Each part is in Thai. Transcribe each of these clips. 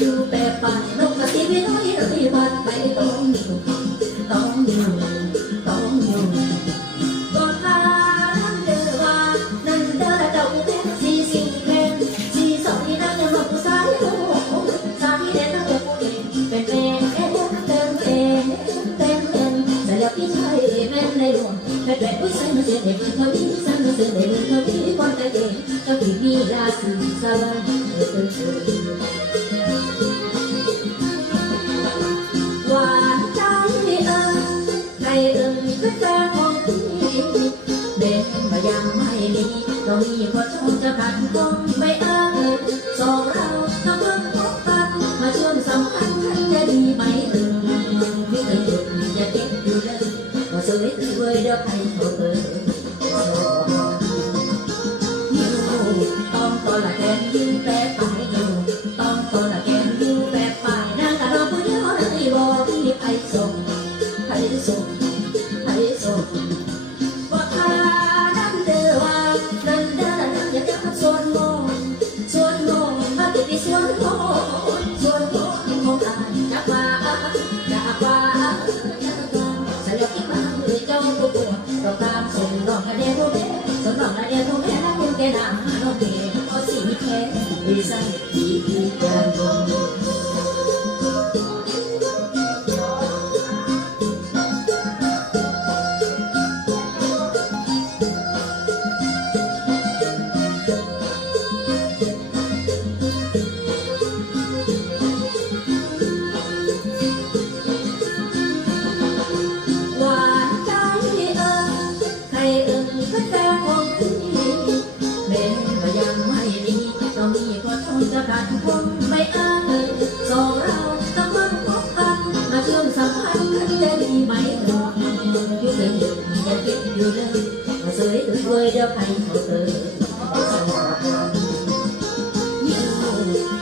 ดูแบบปันนกกระติบน้อยเลยบัดไปต้องอยู่ต้องอยู่ต้องอยู่ก็ทานเดือว่านั่นเดือเจ้าเต้นสีสิงเพนสีสองที่นั่งยังหลบสายโลกสายเด่นนั่งเด็กผู้เก่งเป็นเป็นเต้นเต้นเต้นเต้นเต้นแต่แล้วพี่ชายแม่ในหลวงแต่แต่ผู้ชายมาเสียในเมืองเขาพี่ผู้ชายมาเสียในเมืองเขาพี่คนแต่เก่งก็ถึงมีราศีสวรรค์ ดีน้องมีพอชมจะขัดกงไปเอ้ยสองเราน้องเพิ่งพบกันมาเชื่วนสัมพันธ์กัจะดีไหมเออวิกฤตอย่าติดอยู่เลยมาสวิตเว้ยเดี๋ยวใครโทรเออนิ้งต้องตัวละแดงยิงแต่ けな花の芸能人に手入れされていたの máy đọc chú tình đã kịp vui lên mà dưới từ quê đeo thành hậu tử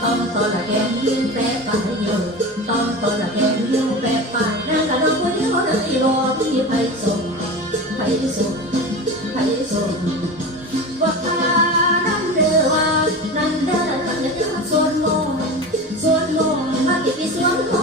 con tôi là em duyên bé phải nhiều con tôi là em duyên bé phải ra cả đâu quê có nơi lo thì phải dùng phải dùng phải dùng và năm đời hoa năm đời là thằng nhớ xuân mô xuân mô mà kịp đi xuân mô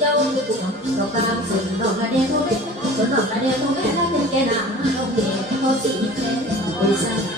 เจ้าคือผู้ขงดอกกระลำสนดอกกระเดียผู้เล่นสนดอกกระเดียผู้แม่ถ้าเป็นแกหนาเอาเดียเขาสีเดงบริษัท